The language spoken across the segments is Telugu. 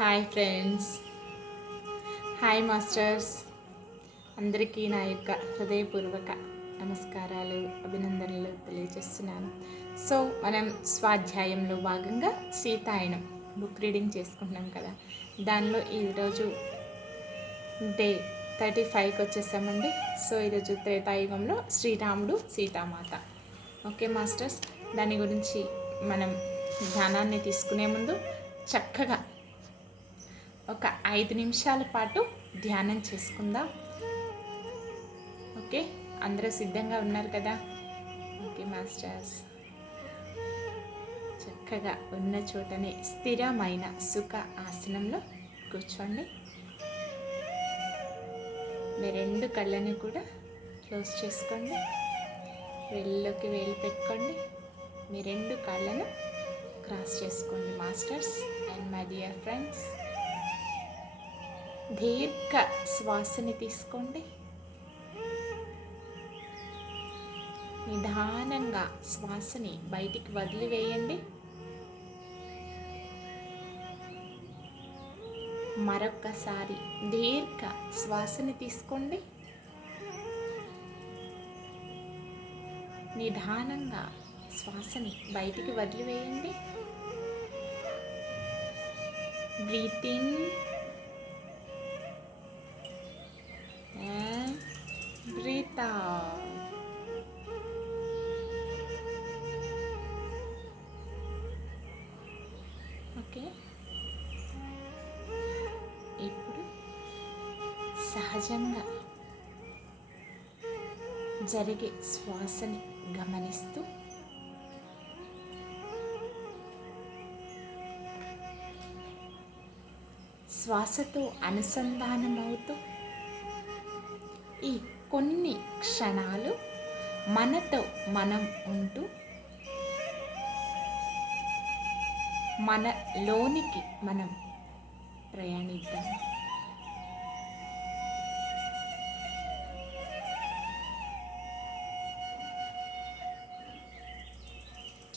Hi friends, hi masters. అందరికీ నా యొక్క హృదయపూర్వక నమస్కారాలు, అభినందనలు తెలియజేస్తున్నాను. సో మనం స్వాధ్యాయంలో భాగంగా సీతాయనం బుక్ రీడింగ్ చేసుకుంటున్నాం కదా. దానిలో ఈరోజు డే 35కి వచ్చేసామండి. సో ఈరోజు త్రేతాయుగంలో శ్రీరాముడు సీతామాత. ఓకే మాస్టర్స్, దాని గురించి మనం ధ్యానాన్ని తీసుకునే ముందు చక్కగా ఒక 5 నిమిషాల పాటు ధ్యానం చేసుకుందాం. ఓకే, అందరూ సిద్ధంగా ఉన్నారు కదా? ఓకే మాస్టర్స్, చక్కగా ఉన్న చోటనే స్థిరమైన సుఖ ఆసనంలో కూర్చోండి. మీ 2 కళ్ళని కూడా క్లోజ్ చేసుకోండి. వేళ్ళలోకి వేలు పెట్టుకోండి. మీ 2 కాళ్ళను క్రాస్ చేసుకోండి masters and my dear friends. దీర్ఘ శ్వాసని తీసుకోండి. నిదానంగా శ్వాసని బయటికి వదిలివేయండి. మరొక్కసారి దీర్ఘ శ్వాసని తీసుకోండి. నిదానంగా శ్వాసని బయటికి వదిలివేయండి. Breathe in and breathe out. Okay, ఇప్పుడు సహజంగా జరిగే శ్వాసని గమనిస్తూ శ్వాసతో అనుసంధానమవుతూ ఈ కొన్ని క్షణాలు మనతో మనం ఉంటూ మనలోనికి మనం ప్రయాణిద్దాం.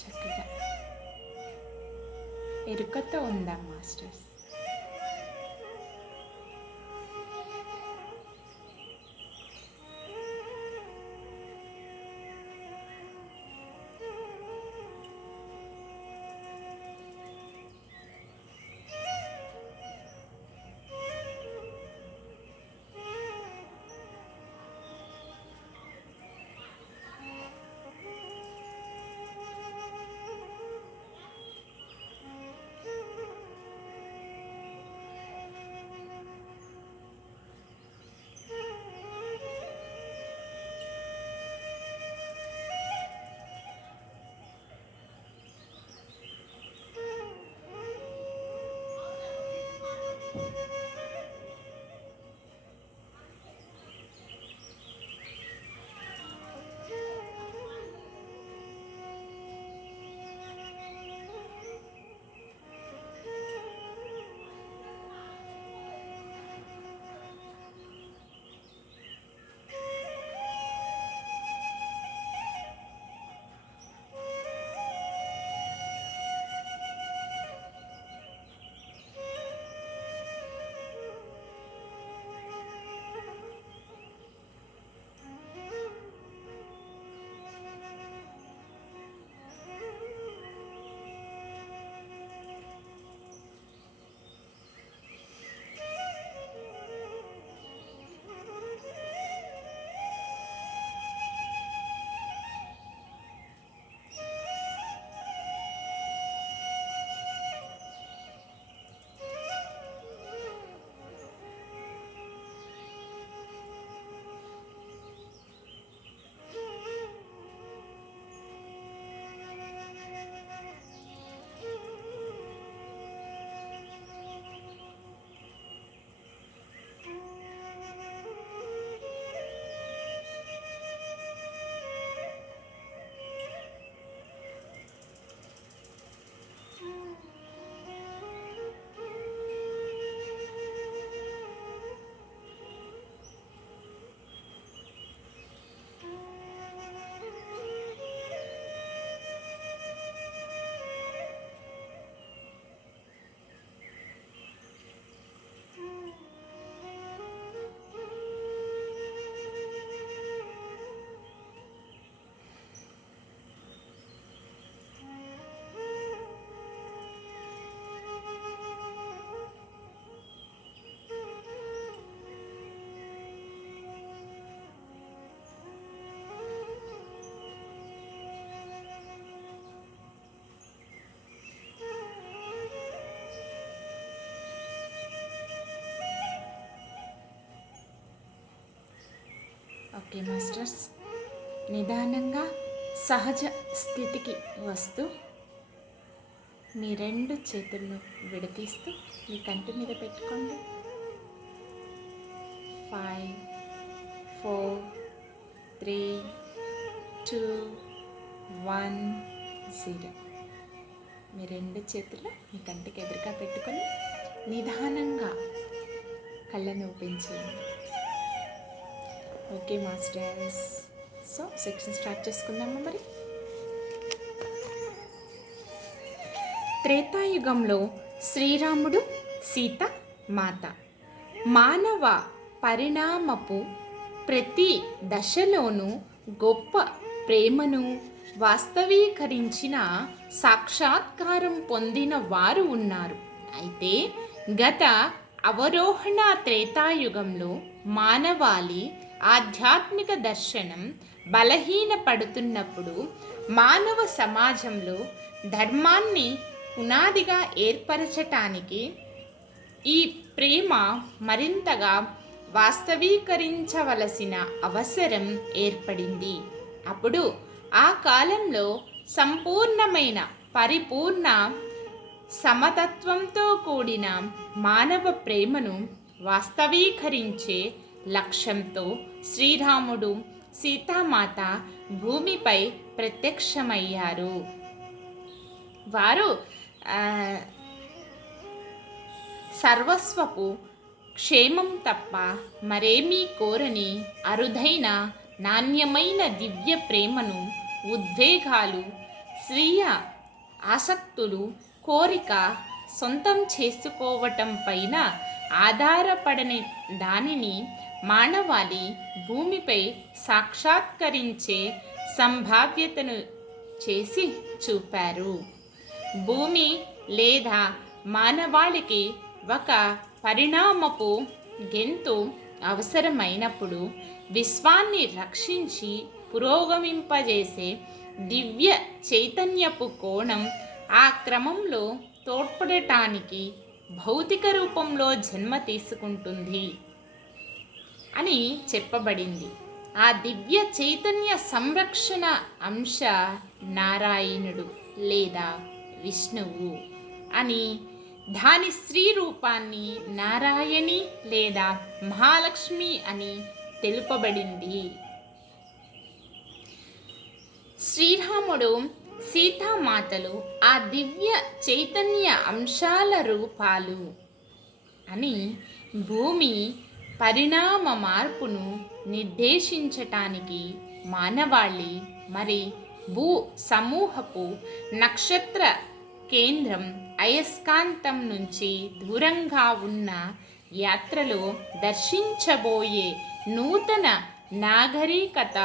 చక్కగా ఎరుకతో ఉందాం మాస్టర్స్. ఓకే మాస్టర్స్, నిదానంగా సహజ స్థితికి వస్తూ మీ 2 చేతులను విడతీస్తూ మీ కంటి మీద పెట్టుకోండి. 5 4 3 2 1 0. మీ 2 చేతులు మీ కంటికి ఎదురుగా పెట్టుకొని నిదానంగా కళ్ళను ఓపెన్ చేయండి. Okay masters, so section start చేసుకుందామా మరి. త్రేతాయుగంలో శ్రీరాముడు, సీత మాత మానవ పరిణామపు ప్రతి దశలోనూ గొప్ప ప్రేమను వాస్తవీకరించిన సాక్షాత్కారం పొందిన వారు ఉన్నారు. అయితే గత అవరోహణ త్రేతాయుగంలో మానవాళి ఆధ్యాత్మిక దర్శనం బలహీనపడుతున్నప్పుడు మానవ సమాజంలో ధర్మాన్ని పునాదిగా ఏర్పరచటానికి ఈ ప్రేమ మరింతగా వాస్తవీకరించవలసిన అవసరం ఏర్పడింది. అప్పుడు ఆ కాలంలో సంపూర్ణమైన పరిపూర్ణ సమతత్వంతో కూడిన మానవ ప్రేమను వాస్తవీకరించే లక్ష్యంతో శ్రీరాముడు, సీతామాత భూమిపై ప్రత్యక్షమయ్యారు. వారు సర్వస్వపు క్షేమం తప్ప మరేమీ కోరని అరుదైన నాణ్యమైన దివ్య ప్రేమను, ఉద్వేగాలు, స్వీయ ఆసక్తులు, కోరిక సొంతం చేసుకోవటం పైన ఆధారపడని దానిని మానవాళి భూమిపై సాక్షాత్కరించే సంభావ్యతను చేసి చూపారు. భూమి లేదా మానవాళికి ఒక పరిణామపు గెంతు అవసరమైనప్పుడు విశ్వాన్ని రక్షించి పురోగమింపజేసే దివ్య చైతన్యపు కోణం ఆ క్రమంలో తోడ్పడటానికి భౌతిక రూపంలో జన్మ తీసుకుంటుంది అని చెప్పబడింది. ఆ దివ్య చైతన్య సంరక్షణ అంశ నారాయణుడు లేదా విష్ణువు అని, దాని స్త్రీ రూపాన్ని నారాయణి లేదా మహాలక్ష్మి అని తెలుపబడింది. శ్రీరాముడు, సీతామాతలు ఆ దివ్య చైతన్య అంశాల రూపాలు అని భూమి పరిణామ మార్పును నిర్దేశించటానికి మానవాళి మరి భూ సమూహపు నక్షత్ర కేంద్రం అయస్కాంతం నుంచి దూరంగా ఉన్న యాత్రలో దర్శించబోయే నూతన నాగరికత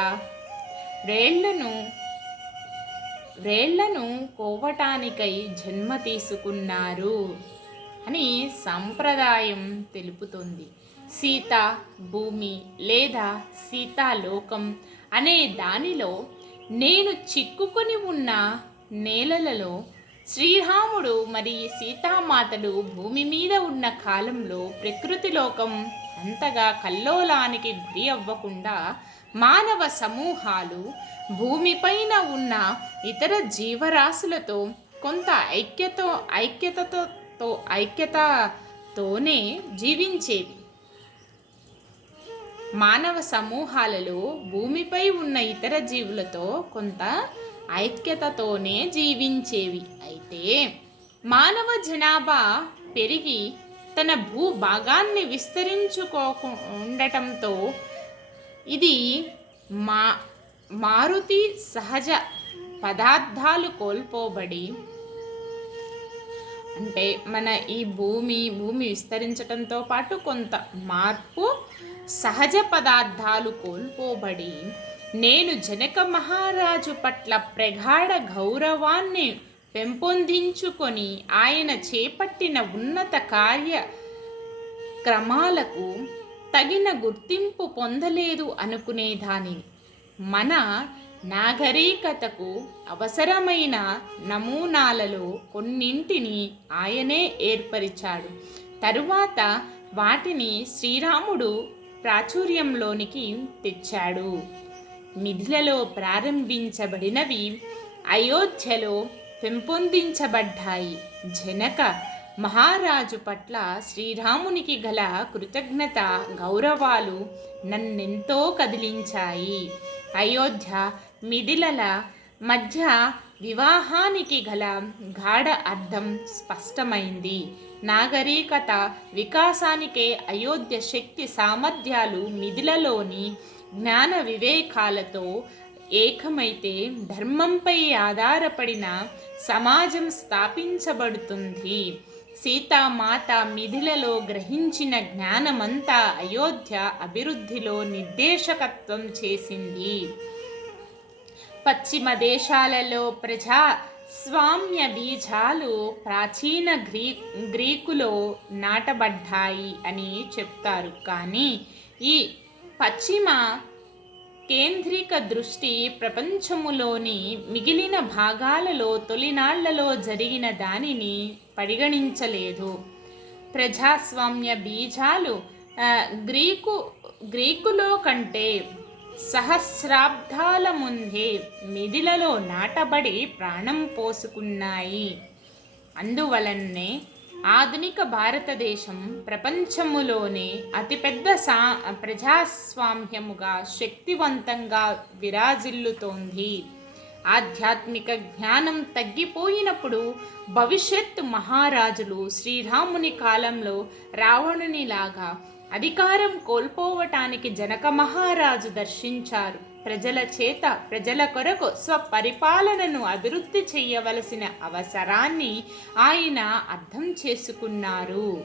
రేళ్లను కోవటానికై జన్మ తీసుకున్నారు అని సంప్రదాయం తెలుపుతుంది. సీతా భూమి లేదా సీతాలోకం అనే దానిలో నేను చిక్కుకొని ఉన్న నేలలలో శ్రీరాముడు మరి సీతామాతలు భూమి మీద ఉన్న కాలంలో ప్రకృతి లోకం అంతగా కల్లోలానికి గురి అవ్వకుండా మానవ సమూహాలు భూమిపైన ఉన్న ఇతర జీవరాశులతో కొంత ఐక్యతతోనే జీవించేవి. మానవ సమూహాలలో భూమిపై ఉన్న ఇతర జీవులతో కొంత ఐక్యతతోనే జీవించేవి. అయితే మానవ జనాభా పెరిగి తన భూభాగాన్ని విస్తరించుకోకుండటంతో ఇది మారుతి సహజ పదార్థాలు కోల్పోబడి, అంటే మన ఈ భూమి విస్తరించడంతో పాటు కొంత మార్పు సహజ పదార్థాలు కోల్పోబడి నేను జనక మహారాజు పట్ల ప్రగాఢ గౌరవాన్ని పెంపొందించుకొని ఆయన చేపట్టిన ఉన్నత కార్యక్రమాలకు తగిన గుర్తింపు పొందలేదు అనుకునేదానిని. మన నాగరికతకు అవసరమైన నమూనాలలో కొన్నింటిని ఆయనే ఏర్పరిచాడు. తరువాత వాటిని శ్రీరాముడు ప్రాచుర్యంలోనికి తెచ్చాడు. మిథిలలో ప్రారంభించబడినవి అయోధ్యలో పెంపొందించబడ్డాయి. జనక మహారాజు పట్ల శ్రీరామునికి గల కృతజ్ఞత గౌరవాలు నన్నెంతో కదిలించాయి. అయోధ్య మిథిలల మధ్య వివాహానికి గల గాఢ అర్థం స్పష్టమైంది. నాగరికత వికాసానికే అయోధ్య శక్తి సామర్థ్యాలు మిథిలలోని జ్ఞాన వివేకాలతో ఏకమైతే ధర్మంపై ఆధారపడిన సమాజం స్థాపించబడుతుంది. సీతామాత మిథిలలో గ్రహించిన జ్ఞానమంతా అయోధ్య అభివృద్ధిలో నిర్దేశకత్వం చేసింది. పశ్చిమ దేశాలలో ప్రజాస్వామ్య బీజాలు ప్రాచీన గ్రీకులో నాటబడ్డాయి అని చెప్తారు. కానీ ఈ పశ్చిమ కేంద్రిక దృష్టి ప్రపంచములోని మిగిలిన భాగాలలో తొలినాళ్లలో జరిగిన దానిని పరిగణించలేదు. ప్రజాస్వామ్య బీజాలు గ్రీకులో కంటే సహస్రాబ్దాల ముందే మిథిలలో నాటబడి ప్రాణం పోసుకున్నాయి. అందువలనే ఆధునిక భారతదేశం ప్రపంచములోనే అతిపెద్ద ప్రజాస్వామ్యముగా శక్తివంతంగా విరాజిల్లుతోంది. ఆధ్యాత్మిక జ్ఞానం తగ్గిపోయినప్పుడు భవిష్యత్తు మహారాజులు శ్రీరాముని కాలంలో రావణునిలాగా అధికారం కోల్పోవటానికి జనక మహారాజు దర్శించారు. ప్రజల కొరకు స్వపరిపాలనను అభివృద్ధి చేయవలసిన అవసరాన్ని ఆయన అర్థం చేసుకున్నారు.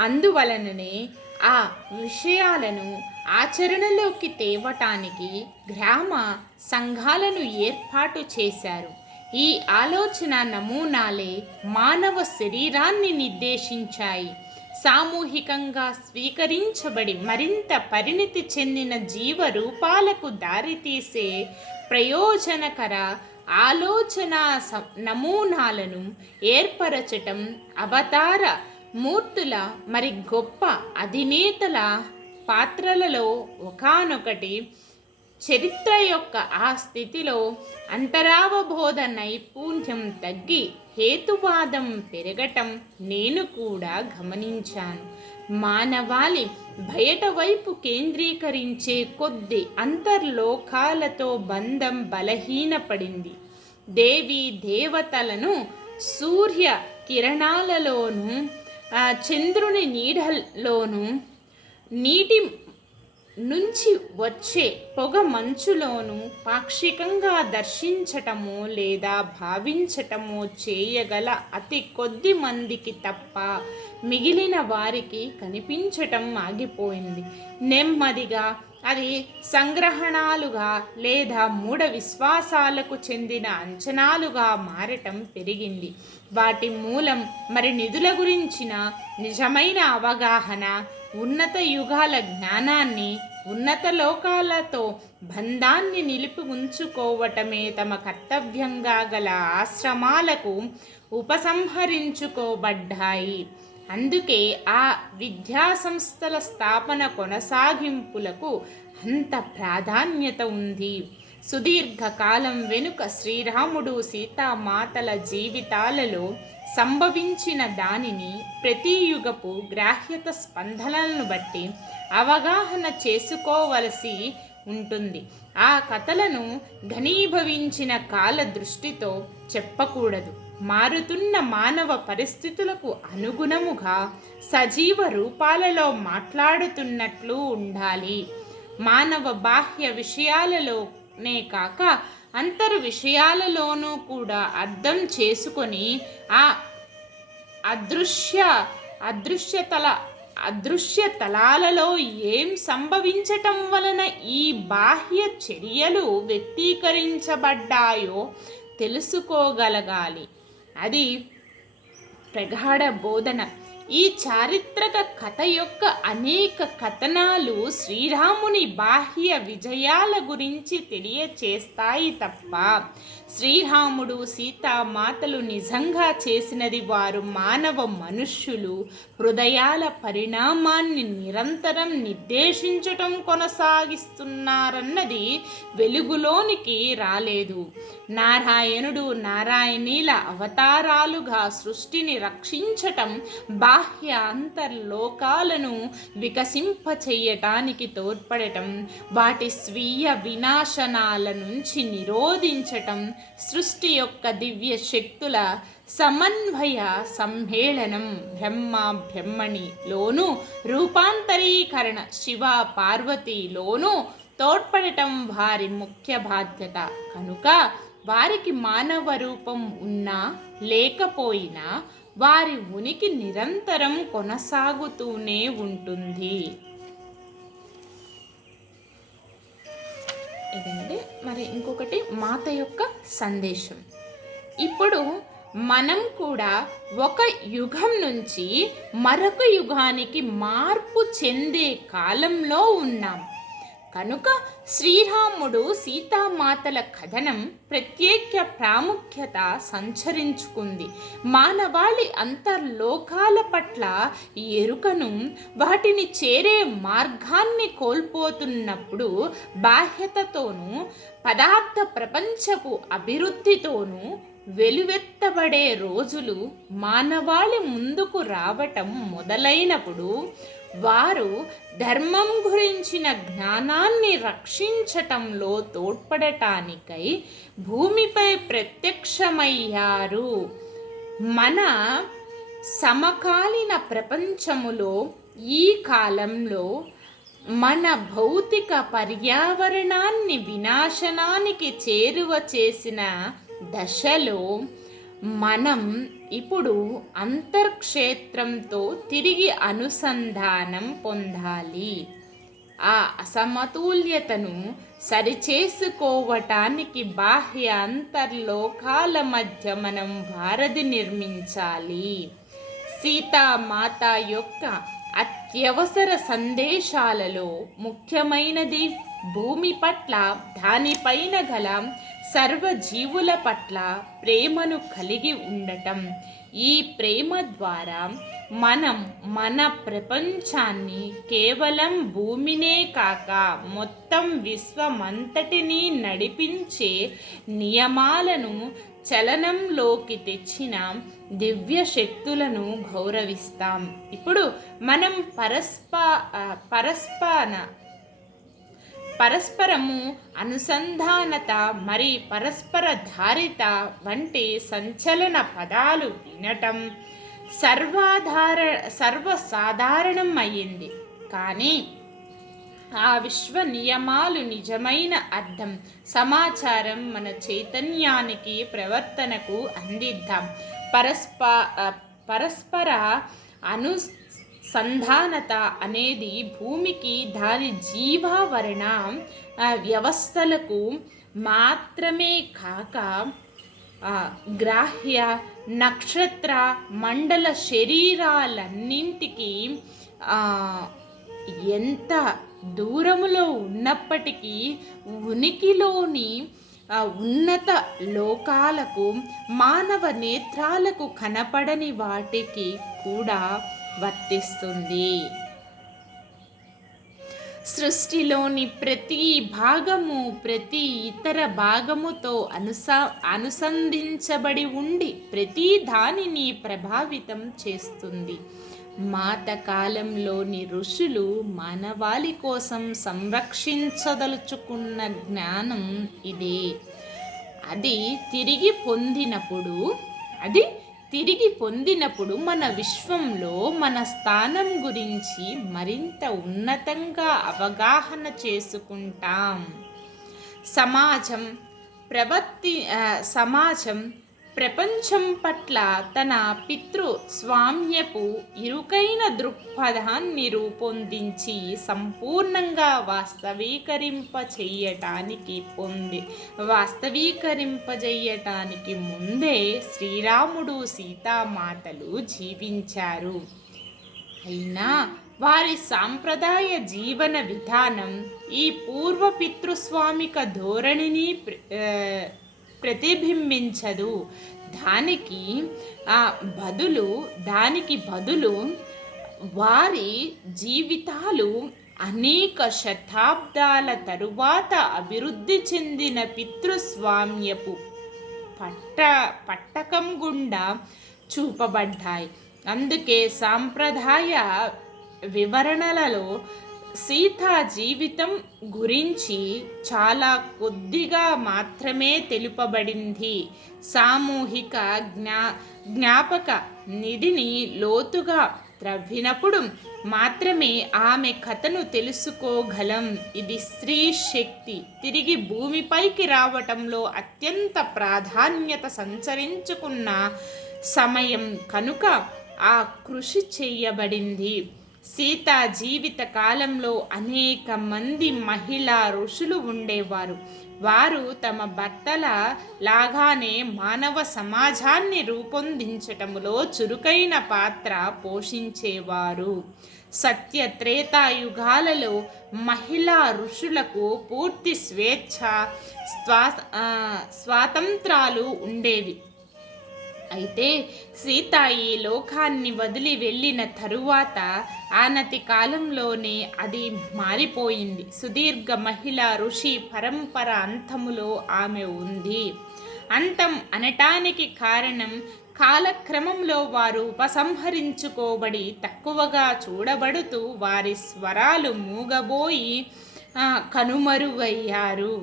అందువలననే ఆ విషయాలను ఆచరణలోకి తేవటానికి గ్రామ సంఘాలను ఏర్పాటు చేశారు. ఈ ఆలోచన నమూనాలే మానవ శరీరాన్ని నిర్దేశించాయి. సామూహికంగా స్వీకరించబడి మరింత పరిణితి చెందిన జీవ రూపాలకు దారితీసే ప్రయోజనకర ఆలోచన నమూనాలను ఏర్పరచటం అవతార మూర్తుల మరి గొప్ప అధినేతల పాత్రలలో ఒకానొకటి. చరిత్ర యొక్క ఆ స్థితిలో అంతరావబోధ నైపుణ్యం తగ్గి హేతువాదం పెరగటం నేను కూడా గమనించాను. మానవాళి బయట వైపు కేంద్రీకరించే కొద్ది అంతర్లోకాలతో బంధం బలహీనపడింది. దేవీ దేవతలను సూర్య కిరణాలలోనూ చంద్రుని నీడల్లోనూ నీటి నుంచి వచ్చే పొగ మంచులోనూ పాక్షికంగా దర్శించటమో లేదా భావించటమో చేయగల అతి కొద్ది మందికి తప్ప మిగిలిన వారికి కనిపించటం ఆగిపోయింది. నెమ్మదిగా అది సంగ్రహణాలుగా లేదా మూఢ విశ్వాసాలకు చెందిన అంచనాలుగా మారటం పెరిగింది. వాటి మూలం మరి నిధుల గురించిన నిజమైన అవగాహన, ఉన్నత యుగాల జ్ఞానాన్ని, ఉన్నత లోకాలతో బంధాన్ని నిలిపి ఉంచుకోవటమే తమ కర్తవ్యంగా గల ఆశ్రమాలకు ఉపసంహరించుకోబడ్డాయి. అందుకే ఆ విద్యా సంస్థల స్థాపన కొనసాగింపులకు అంత ప్రాధాన్యత ఉంది. సుదీర్ఘకాలం వెనుక శ్రీరాముడు సీతామాతల జీవితాలలో సంభవించిన దానిని ప్రతి యుగపు గ్రాహ్యత స్పందనలను బట్టి అవగాహన చేసుకోవలసి ఉంటుంది. ఆ కథలను ఘనీభవించిన కాల దృష్టితో చెప్పకూడదు. మారుతున్న మానవ పరిస్థితులకు అనుగుణముగా సజీవ రూపాలలో మాట్లాడుతున్నట్లు ఉండాలి. మానవ బాహ్య విషయాలలోనే కాక అంతర్ విషయాలలోనూ కూడా అర్థం చేసుకొని ఆ అదృశ్య తలాలలో ఏం సంభవించటం వలన ఈ బాహ్య చర్యలు వ్యక్తీకరించబడ్డాయో తెలుసుకోగలగాలి. అది ప్రగాఢ బోధన. ఈ చారిత్రక కథ యొక్క అనేక కథనాలు శ్రీరాముని బాహ్య విజయాల గురించి తెలియచేస్తాయి తప్ప శ్రీరాముడు సీతామాతలు నిజంగా చేసినది వారు మానవ మనుష్యులు హృదయాల పరిణామాన్ని నిరంతరం నిర్దేశించటం కొనసాగిస్తున్నారన్నది వెలుగులోనికి రాలేదు. నారాయణుడు నారాయణీల అవతారాలుగా సృష్టిని రక్షించటం, బాహ్య అంతర్లోకాలను వికసింపచేయటానికి తోడ్పడటం, వాటి స్వీయ వినాశనాల నుంచి నిరోధించటం, సృష్టి యొక్క దివ్య శక్తుల సమన్వయ సమ్మేళనం బ్రహ్మణిలోను రూపాంతరీకరణ శివ పార్వతిలోను తోడ్పడటం వారి ముఖ్య బాధ్యత. కనుక వారికి మానవ రూపం ఉన్నా లేకపోయినా వారి ఉనికి నిరంతరం కొనసాగుతూనే ఉంటుంది. ఇదండి. మరి ఇంకొకటి మాత యొక్క సందేశం. ఇప్పుడు మనం కూడా ఒక యుగం నుంచి మరొక యుగానికి మార్పు చెందే కాలంలో ఉన్నాం. కనుక శ్రీరాముడు సీతామాతల కథనం ప్రత్యేక ప్రాముఖ్యత సంచరించుకుంది. మానవాళి అంతర్లోకాల పట్ల ఎరుకను, వాటిని చేరే మార్గాన్ని కోల్పోతున్నప్పుడు బాహ్యతతోనూ పదార్థ ప్రపంచపు అభివృద్ధితోనూ వెలువెత్తబడే రోజులు మానవాళి ముందుకు రావటం మొదలైనప్పుడు వారు ధర్మం గురించిన జ్ఞానాన్ని రక్షించటంలో తోడ్పడటానికై భూమిపై ప్రత్యక్షమయ్యారు. మన సమకాలీన ప్రపంచములో ఈ కాలంలో మన భౌతిక పర్యావరణాన్ని వినాశనానికి చేరువ చేసిన దశలో మనం ఇప్పుడు అంతర్క్షేత్రంతో తిరిగి అనుసంధానం పొందాలి. ఆ అసమతుల్యతను సరిచేసుకోవటానికి బాహ్య అంతర్లోకాల మధ్య మనం వారధి నిర్మించాలి. సీతామాత యొక్క అత్యవసర సందేశాలలో ముఖ్యమైనది భూమి పట్ల, దానిపైన గల సర్వజీవుల పట్ల ప్రేమను కలిగి ఉండటం. ఈ ప్రేమ ద్వారా మనం మన ప్రపంచాన్ని కేవలం భూమినే కాక మొత్తం విశ్వమంతటినీ నడిపించే నియమాలను చలనంలోకి తెచ్చిన దివ్య శక్తులను గౌరవిస్తాం. ఇప్పుడు మనం పరస్పరము అనుసంధానత మరి పరస్పర ధారిత వంటి సంచలన పదాలు వినటం సర్వసాధారణం అయ్యింది. కానీ ఆ విశ్వ నియమాలు నిజమైన అర్థం, సమాచారం మన చైతన్యానికి, ప్రవర్తనకు అందిద్దాం. పరస్పర అనుసంధానత అనేది భూమికి, దాని జీవావరణ వ్యవస్థలకు మాత్రమే కాక గ్రాహ్య నక్షత్ర మండల శరీరాలన్నింటికీ ఎంత దూరములో ఉన్నప్పటికీ ఉనికిలోని ఉన్నత లోకాలకు, మానవ నేత్రాలకు కనపడని వాటికి కూడా వర్తిస్తుంది. సృష్టిలోని ప్రతి భాగము ప్రతి ఇతర భాగముతో అనుసంధించబడి ఉండి ప్రతి దానిని ప్రభావితం చేస్తుంది. మాత కాలంలోని ఋషులు మానవాళి కోసం సంరక్షించదలుచుకున్న జ్ఞానం ఇదే. అది తిరిగి పొందినప్పుడు మన విశ్వంలో మన స్థానం గురించి మరింత ఉన్నతంగా అవగాహన చేసుకుంటాం. సమాజం ప్రపంచం పట్ల తన పితృస్వామ్యపు ఇరుకైన దృక్పథాన్ని రూపొందించి సంపూర్ణంగా వాస్తవీకరింపజేయటానికి ముందే శ్రీరాముడు సీతామాతలు జీవించారు. అయినా వారి సాంప్రదాయ జీవన విధానం ఈ పూర్వపితృస్వామిక ధోరణిని ప్రతిబింబించదు. దానికి బదులు వారి జీవితాలు అనేక శతాబ్దాల తరువాత అభివృద్ధి చెందిన పితృస్వామ్యపు పట్టకం గుండా చూపబడ్డాయి. అందుకే సాంప్రదాయ వివరణలలో సీతా జీవితం గురించి చాలా కొద్దిగా మాత్రమే తెలుపబడింది. సామూహిక జ్ఞాపక నిధిని లోతుగా త్రవ్వినప్పుడు మాత్రమే ఆమె కథను తెలుసుకోగలం. ఇది స్త్రీ శక్తి తిరిగి భూమిపైకి రావటంలో అత్యంత ప్రాధాన్యత సంచరించుకున్న సమయం కనుక ఆ కృషి చేయబడింది. సీతా జీవిత కాలంలో అనేక మంది మహిళా ఋషులు ఉండేవారు. వారు తమ భర్తల లాగానే మానవ సమాజాన్ని రూపొందించటములో చురుకైన పాత్ర పోషించేవారు. సత్య త్రేతాయుగాలలో మహిళా ఋషులకు పూర్తి స్వేచ్ఛ స్వాతంత్రాలు ఉండేవి. అయితే సీత ఈ లోకాన్ని వదిలి వెళ్ళిన తరువాత ఆనతి కాలంలోనే అది మారిపోయింది. సుదీర్ఘ మహిళా ఋషి పరంపర అంతములో ఆమె ఉంది. అంతం అనటానికి కారణం కాలక్రమంలో వారు ఉపసంహరించుకోబడి తక్కువగా చూడబడుతూ వారి స్వరాలు మూగబోయి కనుమరుగయ్యారు.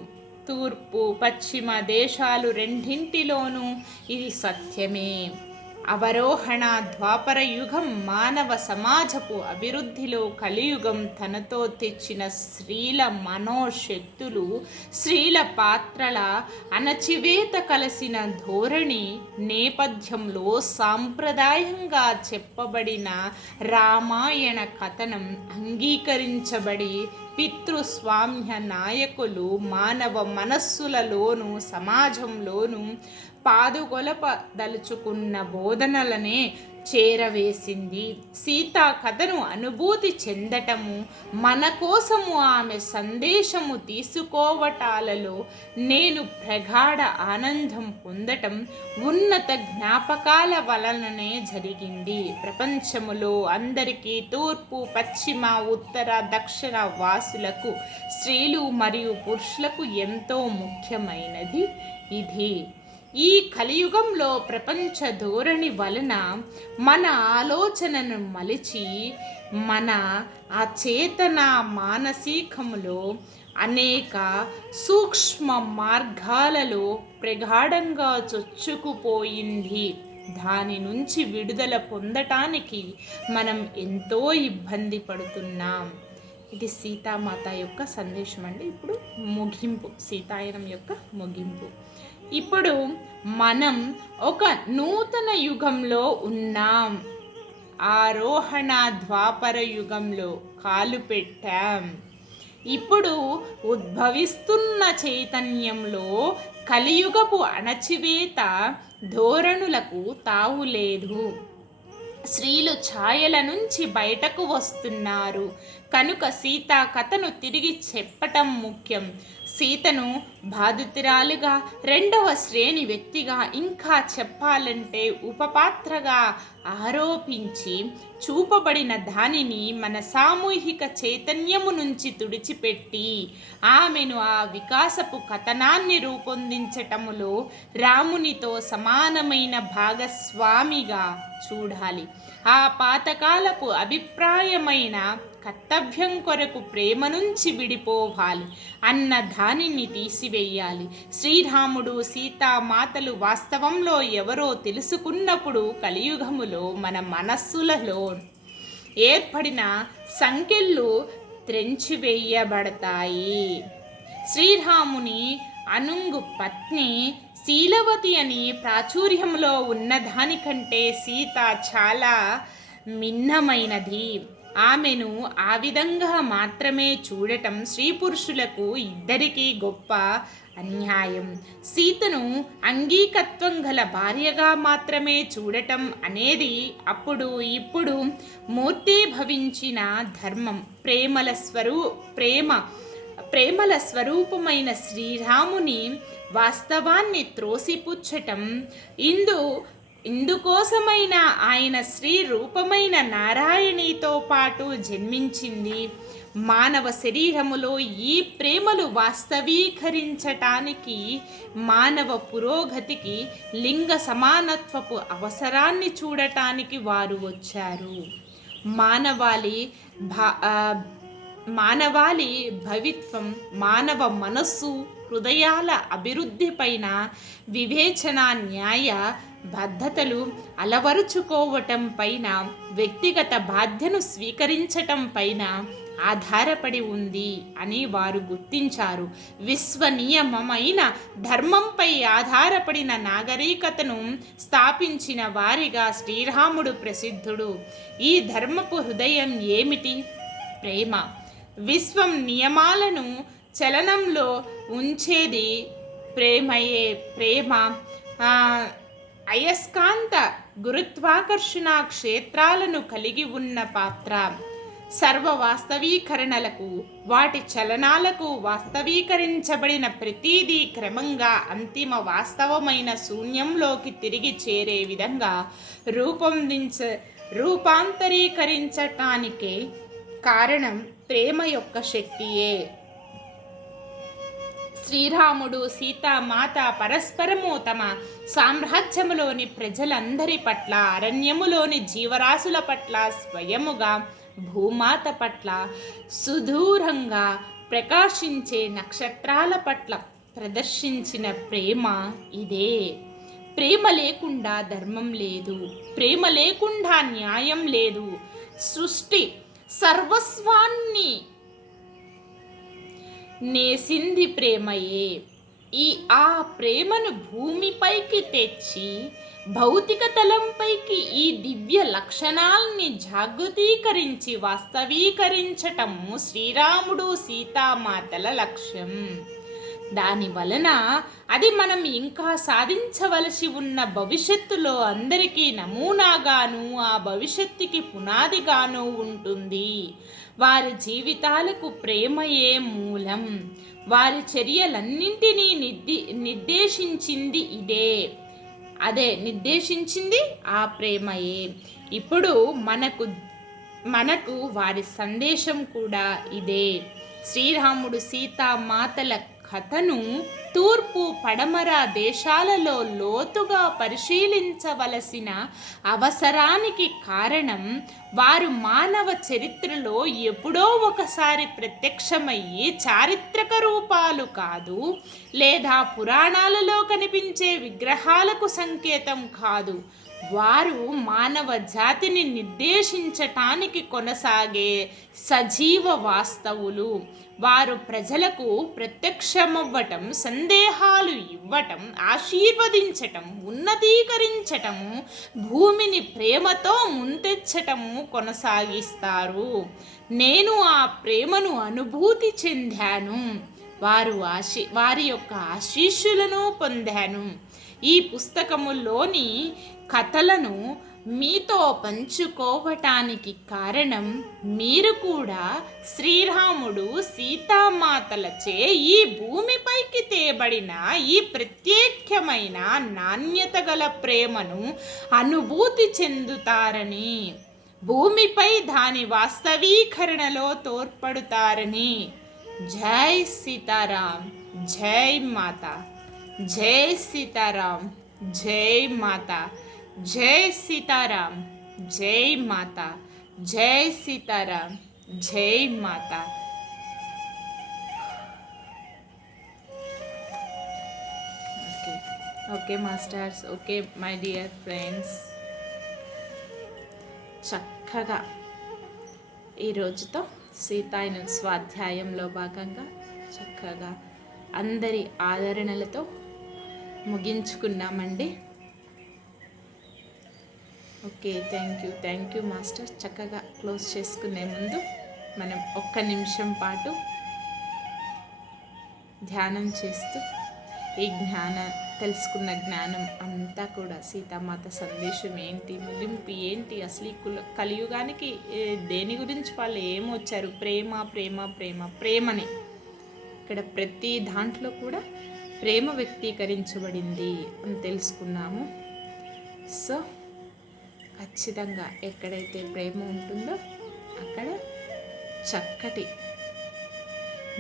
తూర్పు పశ్చిమ దేశాలు రెండింటిలోనూ ఇది సత్యమే. అవరోహణ ద్వాపర యుగం మానవ సమాజపు అభివృద్ధిలో కలియుగం తనతో తెచ్చిన స్త్రీల మనోశక్తులు, స్త్రీల పాత్రల అణచివేత కలిసిన ధోరణి నేపథ్యంలో సాంప్రదాయంగా చెప్పబడిన రామాయణ కథనం అంగీకరించబడి పితృస్వామ్య నాయకులు మానవ మనస్సులలోనూ సమాజంలోనూ పాదుగొలపదలుచుకున్న బోధనలనే చేరవేసింది. సీతా కథను అనుభూతి చెందటము, మన కోసము ఆమె సందేశము తీసుకోవటాలలో నేను ప్రగాఢ ఆనందం పొందటం ఉన్నత జ్ఞాపకాల వలననే జరిగింది. ప్రపంచములో అందరికీ తూర్పు పశ్చిమ ఉత్తర దక్షిణ వాసులకు, స్త్రీలు మరియు పురుషులకు ఎంతో ముఖ్యమైనది ఇది. ఈ కలియుగంలో ప్రపంచ ధోరణి వలన మన ఆలోచనను మలిచి మన అచేతన మానసికములో అనేక సూక్ష్మ మార్గాలలో ప్రగాఢంగా చొచ్చుకుపోయింది. దాని నుంచి విడుదల పొందటానికి మనం ఎంతో ఇబ్బంది పడుతున్నాం. ఇది సీతామాత యొక్క సందేశం అండి. ఇప్పుడు ముగింపు, సీతాయనం యొక్క ముగింపు. ఇప్పుడు మనం ఒక నూతన యుగంలో ఉన్నాం. ఆరోహణ ద్వాపర యుగంలో కాలు పెట్టాం. ఇప్పుడు ఉద్భవిస్తున్న చైతన్యంలో కలియుగపు అణచివేత ధోరణులకు తావులేదు. స్త్రీలు ఛాయల నుంచి బయటకు వస్తున్నారు కనుక సీతా కథను తిరిగి చెప్పటం ముఖ్యం. సీతను బాధితురాలుగా, రెండవ శ్రేణి వ్యక్తిగా, ఇంకా చెప్పాలంటే ఉపపాత్రగా ఆరోపించి చూపబడిన దానిని మన సామూహిక చైతన్యము నుంచి తుడిచిపెట్టి ఆమెను ఆ వికాసపు కథనాన్ని రూపొందించటములో రామునితో సమానమైన భాగస్వామిగా చూడాలి. ఆ పాతకాలపు అభిప్రాయమైన కర్తవ్యం కొరకు ప్రేమ నుంచి విడిపోవాలి అన్న దానిని తీసివేయాలి. శ్రీరాముడు సీతామాతలు వాస్తవంలో ఎవరో తెలుసుకున్నప్పుడు కలియుగములో మన మనస్సులలో ఏర్పడిన సంకెళ్ళు త్రెంచివేయబడతాయి. శ్రీరాముని అనుంగు పత్ని శీలవతి అని ప్రాచుర్యంలో ఉన్నదానికంటే సీత చాలా భిన్నమైనది. ఆమెను ఆ విధంగా మాత్రమే చూడటం స్త్రీ పురుషులకు ఇద్దరికీ గొప్ప అన్యాయం. సీతను అంగీకత్వం గల భార్యగా మాత్రమే చూడటం అనేది అప్పుడు ఇప్పుడు మూర్తీభవించిన ధర్మం. ప్రేమల స్వరూపమైన శ్రీరాముని వాస్తవాన్ని త్రోసిపుచ్చటం. ఇందుకోసమైన ఆయన స్త్రీ రూపమైన నారాయణితో పాటు జన్మించింది. మానవ శరీరములో ఈ ప్రేమలు వాస్తవీకరించటానికి, మానవ పురోగతికి, లింగ సమానత్వపు అవసరాన్ని చూడటానికి వారు వచ్చారు. మానవాళి భవిత్వం, మానవ మనస్సు హృదయాల అభివృద్ధిపైన వివేచన, న్యాయ బద్ధతలు అలవరుచుకోవటం పైన, వ్యక్తిగత బాధ్యతను స్వీకరించటం పైన ఆధారపడి ఉంది అని వారు గుర్తించారు. విశ్వనియమమైన ధర్మంపై ఆధారపడిన నాగరికతను స్థాపించిన వారిగా శ్రీరాముడు ప్రసిద్ధుడు. ఈ ధర్మపు హృదయం ఏమిటి? ప్రేమ. విశ్వం నియమాలను చలనంలో ఉంచేది ప్రేమయే. ప్రేమ అయస్కాంత గురుత్వాకర్షణ క్షేత్రాలను కలిగి ఉన్న పాత్ర. సర్వ వాస్తవీకరణలకు, వాటి చలనాలకు వాస్తవీకరించబడిన ప్రతిదీ క్రమంగా అంతిమ వాస్తవమైన శూన్యంలోకి తిరిగి చేరే విధంగా రూపాంతరీకరించటానికే కారణం ప్రేమ యొక్క శక్తియే. శ్రీరాముడు, సీతామాత పరస్పరము తమ సామ్రాజ్యములోని ప్రజలందరి పట్ల, అరణ్యములోని జీవరాశుల పట్ల, స్వయముగా భూమాత పట్ల, సుదూరంగా ప్రకాశించే నక్షత్రాల పట్ల ప్రదర్శించిన ప్రేమ ఇదే. ప్రేమ లేకుండా ధర్మం లేదు, ప్రేమ లేకుండా న్యాయం లేదు. సృష్టి సర్వస్వాన్ని నేసింది ప్రేమయే. ఆ ప్రేమను భూమిపైకి తెచ్చి భౌతిక తలంపైకి ఈ దివ్య లక్షణాల్ని జాగృతీకరించి వాస్తవీకరించటము శ్రీరాముడు, సీతామాతల లక్ష్యం. దాని వలన అది మనం ఇంకా సాధించవలసి ఉన్న భవిష్యత్తులో అందరికీ నమూనాగాను, ఆ భవిష్యత్తుకి పునాదిగాను ఉంటుంది. వారి జీవితాలకు ప్రేమయే మూలం. వారి చర్యలన్నింటినీ నిర్దేశించింది ఇదే. నిర్దేశించింది ఆ ప్రేమయే. ఇప్పుడు మనకు వారి సందేశం కూడా ఇదే. శ్రీరాముడు, సీతామాతల కథను తూర్పు, పడమర దేశాలలో లోతుగా పరిశీలించవలసిన అవసరానికి కారణం, వారు మానవ చరిత్రలో ఎప్పుడో ఒకసారి ప్రత్యక్షమయ్యి చారిత్రక రూపాలు కాదు, లేదా పురాణాలలో కనిపించే విగ్రహాలకు సంకేతం కాదు. వారు మానవ జాతిని నిర్దేశించటానికి కొనసాగే సజీవ వాస్తవులు. వారు ప్రజలకు ప్రత్యక్షమవ్వటం, సందేహాలు ఇవ్వటం, ఆశీర్వదించటం, ఉన్నతీకరించటము, భూమిని ప్రేమతో ముంతెచ్చటము కొనసాగిస్తారు. నేను ఆ ప్రేమను అనుభూతి చెందాను. వారి యొక్క ఆశీస్సులను పొందాను. ఈ పుస్తకములోని కథలను మీతో పంచుకోవటానికి కారణం, మీరు కూడా శ్రీరాముడు, సీతామాతలచే ఈ భూమిపైకి తేబడిన ఈ ప్రత్యేకమైన నాణ్యత గల ప్రేమను అనుభూతి చెందుతారని, భూమిపై దాని వాస్తవీకరణలో తోడ్పడుతారని. జై సీతారాం, జై మాత. జై సీతారాం, జై మాత. జై సీతారాం, జై మాత. జై సీతారాం, జై మాత. Okay masters, okay my dear friends, చక్కగా ఈరోజుతో సీతాయన స్వాధ్యాయంలో భాగంగా చక్కగా అందరి ఆదరణలతో ముగించుకున్నామండి. Okay, thank you master. చక్కగా క్లోజ్ చేసుకునే ముందు మనం 1 నిమిషం పాటు ధ్యానం చేస్తూ ఈ తెలుసుకున్న జ్ఞానం అంతా కూడా సీతామాత సందేశం ఏంటి, ముగింపు ఏంటి, అసలు ఈ కలియుగానికి దేని గురించి వాళ్ళు ఏమొచ్చారు, ప్రేమ ప్రేమ ప్రేమ ప్రేమని. ఇక్కడ ప్రతి దాంట్లో కూడా ప్రేమ వ్యక్తీకరించబడింది అని తెలుసుకున్నాము. సో ఖచ్చితంగా ఎక్కడైతే ప్రేమ ఉంటుందో అక్కడ చక్కటి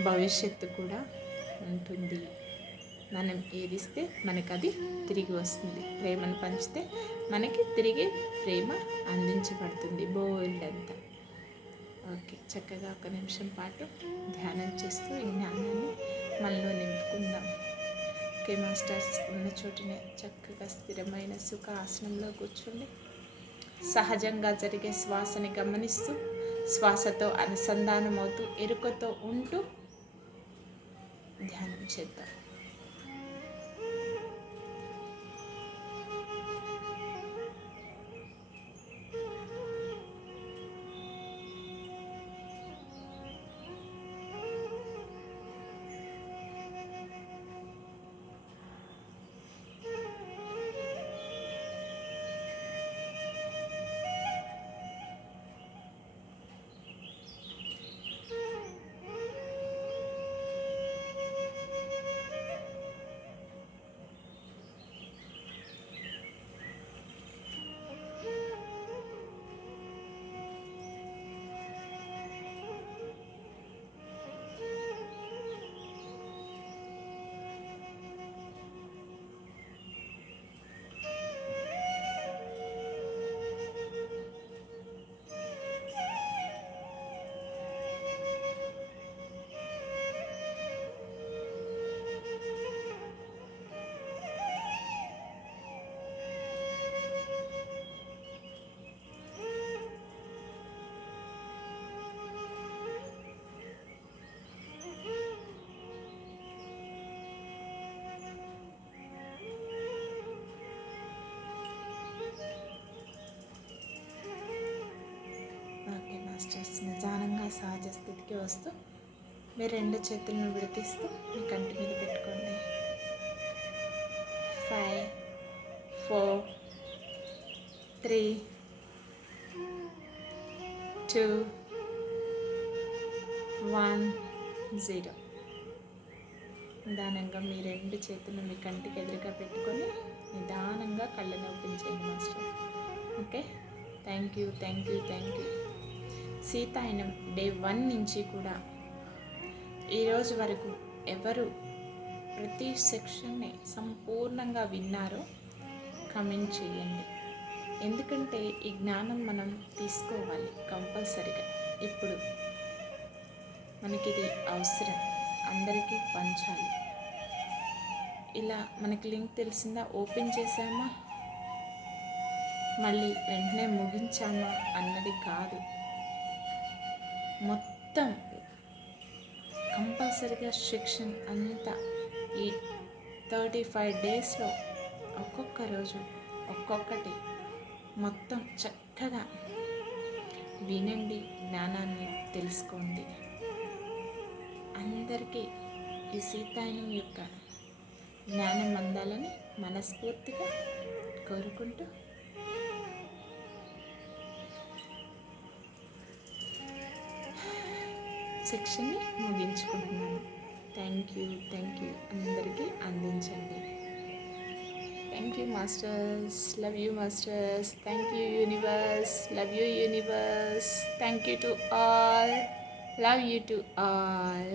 భవిష్యత్తు కూడా ఉంటుంది. మనం ఏదిస్తే మనకు అది తిరిగి వస్తుంది. ప్రేమను పంచితే మనకి తిరిగి ప్రేమ అందించబడుతుంది బోల్డ్ అంతా. ఓకే, చక్కగా ఒక నిమిషం పాటు ధ్యానం చేస్తూ ఈ జ్ఞానాన్ని మనలో నింపుకుందాం. ఓకే మాస్టర్స్, ఉన్న చోటునే చక్కగా స్థిరమైన సుఖ ఆసనంలో కూర్చోండి. సహజంగా జరిగే శ్వాసని గమనిస్తూ, శ్వాసతో అనుసంధానం అవుతూ, ఎరుకతో ఉంటూ ధ్యానం చేద్దాం. నిదానంగా సహజ స్థితికి వస్తూ మీ రెండు చేతులను విడతీస్తూ మీ కంటి మీద పెట్టుకోండి. 5 4 3 2 1 0. నిదానంగా మీ రెండు చేతులను మీ కంటికి ఎదురుగా పెట్టుకొని నిదానంగా కళ్ళని ఓపెన్ చేయండి మాస్టర్. Okay, thank you. సీతాయనం డే 1 నుంచి కూడా ఈరోజు వరకు ఎవరు ప్రతి సెక్షన్ని సంపూర్ణంగా విన్నారో కమెంట్ చేయండి. ఎందుకంటే ఈ జ్ఞానం మనం తీసుకోవాలి కంపల్సరిగా. ఇప్పుడు మనకిది అవసరం, అందరికీ పంచాలి. ఇలా మనకి లింక్ తెలిసిందా, ఓపెన్ చేసామా, మళ్ళీ వెంటనే ముగించామా అన్నది కాదు. మొత్తం కంపల్సరిగా సెక్షన్ అంతా ఈ 35 డేస్లో ఒక్కొక్క రోజు ఒక్కొక్కటి మొత్తం చక్కగా వినండి, జ్ఞానాన్ని తెలుసుకోండి. అందరికీ ఈ సీతాయనం యొక్క జ్ఞానం అందాలని మనస్ఫూర్తిగా కోరుకుంటూ సెక్షన్ని ముగించుకుంటున్నాను. Thank you. అందరికీ అందించండి. Thank you masters, love you masters, thank you universe, love you universe, thank you to all, love you to all.